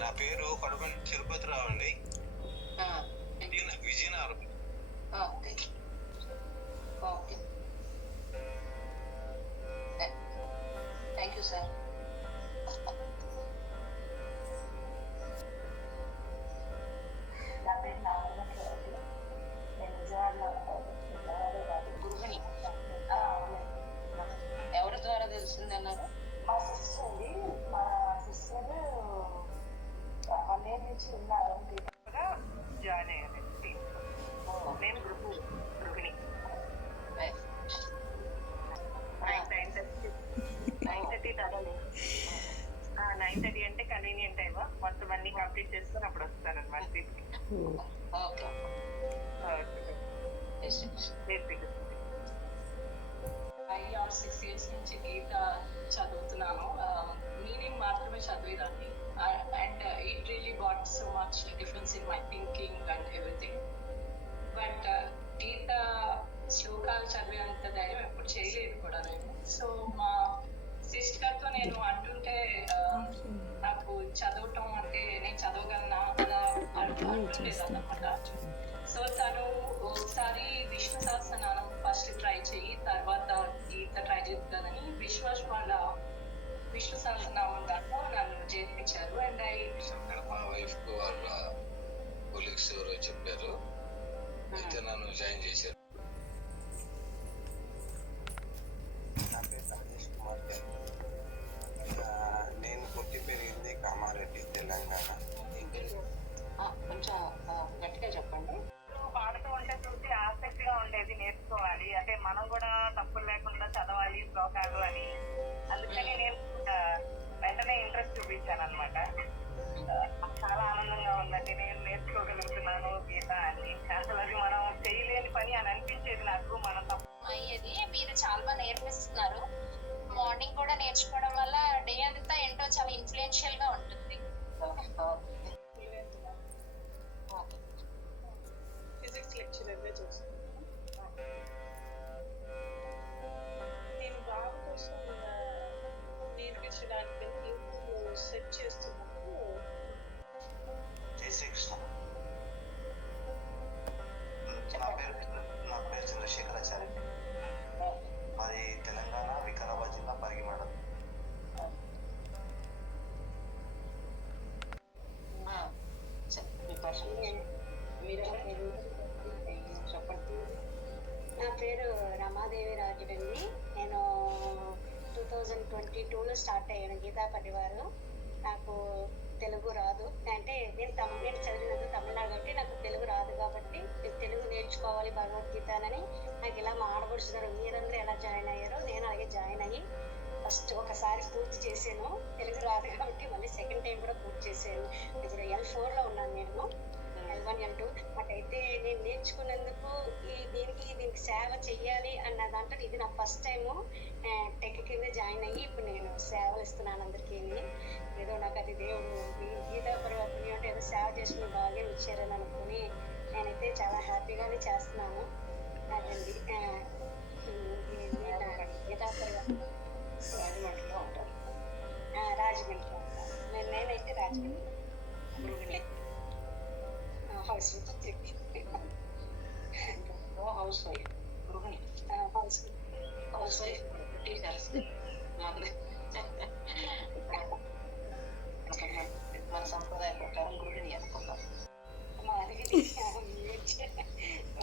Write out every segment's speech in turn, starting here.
నా పేరు కొడపల్లి తిరుపతిరావు అండి. Vizianagaram. Okay okay, thank you sir. నా పేరు నేను విజయవాడలో గృహిణి. ఎవరి ద్వారా తెలిసింది అన్నారు? మా సిస్టర్ అండి. మా సిస్టర్ 1 year నుంచి ఉన్నారు. జాయిన్ అయ్యాను. నేను గృహిణి. 9:30 అంటే కన్వీనియంట్ టైమ్. మొత్తం అన్ని కంప్లీట్ చేసుకుని అప్పుడు వస్తాను అనమాట. 5 or 6 years నుంచి గీత చదువుతున్నాను. మీనింగ్ మాత్రమే చదివేదాన్ని. And it really brought so much difference in my thinking and everything. But Gita శ్లోకాలు చదివేంత ధైర్యం ఎప్పుడు చేయలేదు కూడా నేను. సో మా సిస్టర్తో నేను అంటుంటే నాకు చదవటం అంటే నేను చదవగలనా అలా అంటుండేది అన్నమాట. సో తను ఒకసారి విష్ణు సహస్రనామం ఫస్ట్ ట్రై చెయ్యి, తర్వాత గీత ట్రై చేస్తుందని విశ్వాస్ వాళ్ళ విష్ణు సహస్రనామం దాంట్లో నన్ను చేర్పించారు. అండ్ మా వైఫ్ వాళ్ళ కొలీగ్స్ ఎవరో చెప్పారు, అయితే నన్ను జాయిన్ చేశారు. నా పేరు రాజేష్ కుమార్ గారు. నేను పుట్టి పెరిగింది కామారెడ్డి, తెలంగాణ. కొంచెం గట్టిగా చెప్పండి. పాడుతూ ఉంటే చూసి ఆసక్తిగా ఉండేది, నేర్చుకోవాలి అంటే మనం కూడా తప్పులు లేకుండా చదవాలి శ్లోకాలు అని. అందుకని నేను వెంటనే ఇంట్రెస్ట్ చూపించాను అనమాట. చాలా ఆనందంగా ఉందండి, నేను నేర్చుకోగలుగుతున్నాను గీత అని. అసలు అది మనం చేయలేని పని అని అనిపించేది నాకు. మనం అయ్యేది. మీరు చాలా బాగా నేర్పిస్తున్నారు. మార్నింగ్ కూడా నేర్చుకోవడం వల్ల డే అంతా ఏంటో చాలా ఇన్ఫ్లుయెన్షియల్ గా ఉంటుంది. ఫిజిక్స్ లెక్చరర్గా చేస్తున్నాను. నేను బాబు కోసం నేర్పించడానికి యూట్యూబ్లో సెర్చ్ చేస్తున్నప్పుడు నా పేరు చంద్రశేఖరాచార్య. మాది తెలంగాణ, వికారాబాద్ జిల్లా, పరిగి మండలం. నా పేరు రమాదేవి రాజుడండి. నేను 2022లో స్టార్ట్ అయ్యాను గీతా పరివారం. నాకు తెలుగు రాదు, అంటే నేను చదివినది తమిళనాడు కాబట్టి నాకు తెలుగు రాదు. కాబట్టి తెలుగు నేర్చుకోవాలి భగవద్గీత అని నాకు ఇలా మా ఆడపడుచు గారు మీరందరూ ఎలా జాయిన్ అయ్యారో నేను అలాగే జాయిన్ అయ్యి ఫస్ట్ ఒకసారి పూర్తి చేశాను. తెలుగు రాదు కాబట్టి మళ్ళీ సెకండ్ టైం కూడా పూర్తి చేశాను. ఇప్పుడు L4లో ఉన్నాను నేను, L1 L2. నాకైతే నేను నేర్చుకున్నందుకు దీనికి సేవ చెయ్యాలి అన్న దాంట్లో ఇది నా ఫస్ట్ టైము టెక్ కింద జాయిన్ అయ్యి ఇప్పుడు నేను సేవలు ఇస్తున్నాను అందరికీ. ఏదో నాకు అది దేవుడు గీతా పరివర్తన అంటే ఏదో సేవ చేసుకుని బాగా ఇచ్చారని అనుకుని నేనైతే చాలా హ్యాపీగానే చేస్తున్నాను. అదండి గీతా పరివర్తన. రాజమండ్రిలో ఉంటారు. రాజమండ్రిలో ఉంటాను. నేనైతే రాజమండ్రి హౌస్ వైఫ్ గృహిణి. House wife teachers. మన సంప్రదాయ ప్రకారం గృహిణి అనుకుంటాం. మాది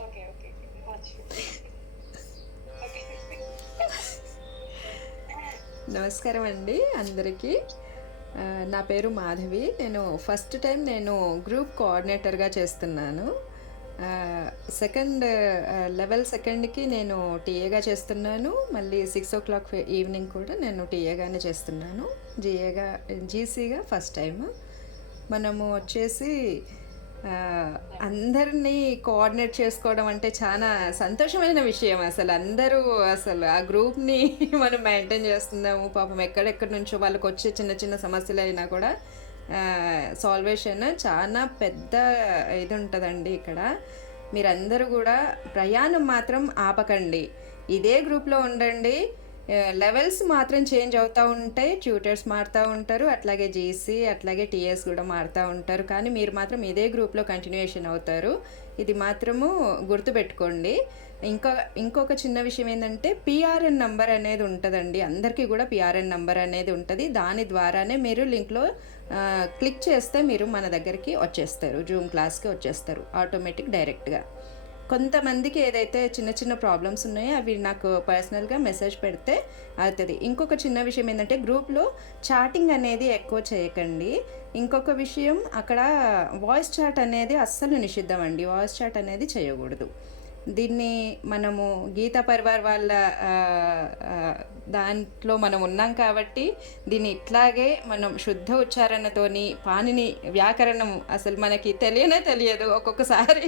ఓకే ఓకే నమస్కారం అండి అందరికీ. నా పేరు మాధవి. నేను ఫస్ట్ టైం నేను గ్రూప్ కోఆర్డినేటర్గా చేస్తున్నాను. లెవెల్ సెకండ్కి నేను టీఏగా చేస్తున్నాను. మళ్ళీ 6 o'clock ఈవినింగ్ కూడా నేను టీఏగానే చేస్తున్నాను. జీసీగా ఫస్ట్ టైం. మనము వచ్చేసి అందరినీ కోఆర్డినేట్ చేసుకోవడం అంటే చాలా సంతోషమైన విషయం. అసలు ఆ గ్రూప్ని మనం మెయింటైన్ చేస్తున్నాము. పాపం ఎక్కడెక్కడి నుంచో వాళ్ళకి వచ్చే చిన్న చిన్న సమస్యలు అయినా కూడా సాల్వేషన్ చాలా పెద్ద ఇది ఉంటుందండి ఇక్కడ. మీరందరూ కూడా ప్రయాణం మాత్రం ఆపకండి, ఇదే గ్రూప్లో ఉండండి. లెవెల్స్ మాత్రం చేంజ్ అవుతూ ఉంటాయి, ట్యూటర్స్ మారుతూ ఉంటారు, అట్లాగే జీసీ అట్లాగే టీఎస్ కూడా మారుతూ ఉంటారు, కానీ మీరు మాత్రం ఇదే గ్రూప్లో కంటిన్యూషన్ అవుతారు. ఇది మాత్రము గుర్తుపెట్టుకోండి. ఇంకొక చిన్న విషయం ఏంటంటే పిఆర్ఎన్ నంబర్ అనేది ఉంటుందండి, అందరికీ కూడా పిఆర్ఎన్ నంబర్ అనేది ఉంటుంది. దాని ద్వారానే మీరు లింక్లో క్లిక్ చేస్తే మీరు మన దగ్గరికి వచ్చేస్తారు, జూమ్ క్లాస్కి వచ్చేస్తారు ఆటోమేటిక్ డైరెక్ట్గా. కొంతమందికి ఏదైతే చిన్న చిన్న ప్రాబ్లమ్స్ ఉన్నాయో అవి నాకు పర్సనల్గా మెసేజ్ పెడితే అవుతుంది. ఇంకొక చిన్న విషయం ఏంటంటే గ్రూప్లో చాటింగ్ అనేది ఎక్కువ చేయకండి. ఇంకొక విషయం, అక్కడ వాయిస్ చాట్ అనేది అస్సలు నిషిద్ధం అండి, వాయిస్ చాట్ అనేది చేయకూడదు. దీన్ని మనము గీతా పరివార్ వాళ్ళ దాంట్లో మనం ఉన్నాం కాబట్టి దీన్ని ఇట్లాగే మనం శుద్ధ ఉచ్చారణతోని పాణిని వ్యాకరణం అసలు మనకి తెలియదు ఒక్కొక్కసారి.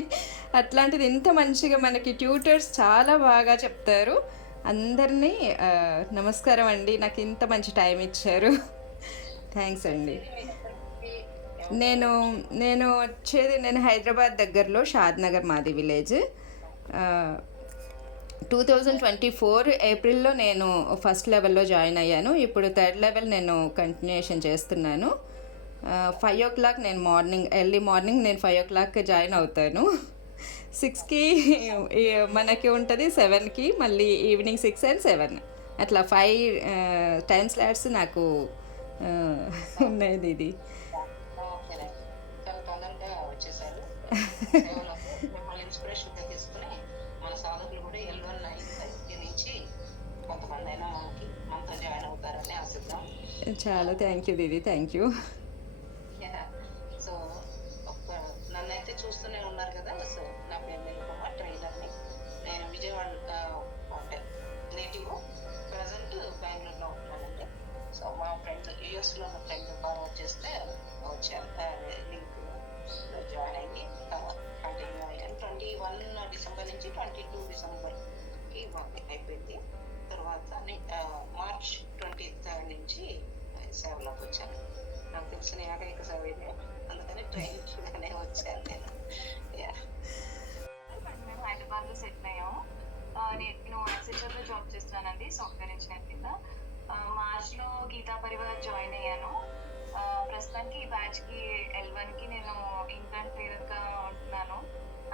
అట్లాంటిది ఇంత మంచిగా మనకి ట్యూటర్స్ చాలా బాగా చెప్తారు. అందరినీ నమస్కారం అండి, నాకు ఇంత మంచి టైం ఇచ్చారు. థ్యాంక్స్ అండి. నేను వచ్చేది హైదరాబాద్ దగ్గరలో షాద్నగర్ మాది విలేజ్. 2024 ఏప్రిల్లో నేను ఫస్ట్ లెవెల్లో జాయిన్ అయ్యాను. ఇప్పుడు థర్డ్ లెవెల్ నేను కంటిన్యూషన్ చేస్తున్నాను. 5 o'clock నేను ఎర్లీ మార్నింగ్ నేను 5 o'clock జాయిన్ అవుతాను. 6కి మనకి ఉంటుంది, 7కి మళ్ళీ ఈవినింగ్ 6 and 7 అట్లా 5 టైమ్ స్లాట్స్ నాకు ఉన్నది. ఇది చాలా తొందరగా వచ్చేసారు. మిమ్మల్ని ఇన్స్పిరేషన్గా తీసుకుని మన సాధకులు కూడా L195 నుంచి కొంతమంది అయినా మనతో జాయిన్ అవుతారని ఆశిద్దాం. చాలా thank you Didi, thank you. So నన్నైతే చూస్తూనే ఉన్నారు కదా. సో నా పేరు నిరుపమ, ట్రైనర్ని. నేను విజయవాడ అంటే నేటివ్, ప్రజెంట్ బెంగళూరులో ఉంటున్నానండి. సో మా ఫ్రెండ్ యూఎస్లో ఉన్న ఫ్రెండ్ ఫార్వర్డ్ చేస్తే వచ్చాను, లింక్ జాయిన్ అయ్యి కంటిన్యూ అయ్యాను. 21 డిసెంబర్ నుంచి 22 డిసెంబర్కి అయిపోయింది. తర్వాత మార్చ్ 23 నుంచి సేవలోకి వచ్చాను. నాకు తెలిసిన ఏకైక సేవ ఇదే, అందుకని ట్రైన్గానే వచ్చాను నేను. మేము హైదరాబాద్లో సెటిల్ అయ్యాము. నేను ఎస్హెచ్ఆర్లో జాబ్ చేస్తున్నానండి, సాఫ్ట్వేర్ ఇంజనీర్ కింద. మార్చ్లో గీతా పరివార్ జాయిన్ అయ్యాను. ప్రస్తుతానికి ఈ బ్యాచ్కి L1కి నేను ఇంటర్న్ ట్రైనర్గా ఉంటున్నాను.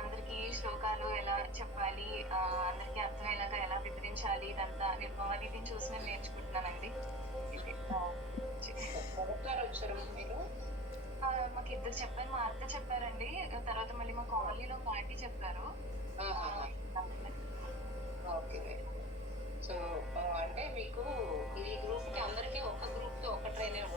అందరికీ శ్లోకాలు ఎలా చెప్పాలి, అందరికీ అర్థమయ్యేలాగా ఎలా వివరించాలి, ఇదంతా నిర్మమ దీదిని చూసి నేను నేర్చుకుంటున్నానండి. వచ్చారు మీరు? మాకు ఇద్దరు చెప్పారు, మా అత్త చెప్పారండి, తర్వాత మళ్ళీ మా కాలనీలో పార్టీ చెప్పారు. ఓకే. సో అంటే మీకు ఈ గ్రూప్కి అందరికీ ఒక గ్రూప్కి ఒక ట్రైనర్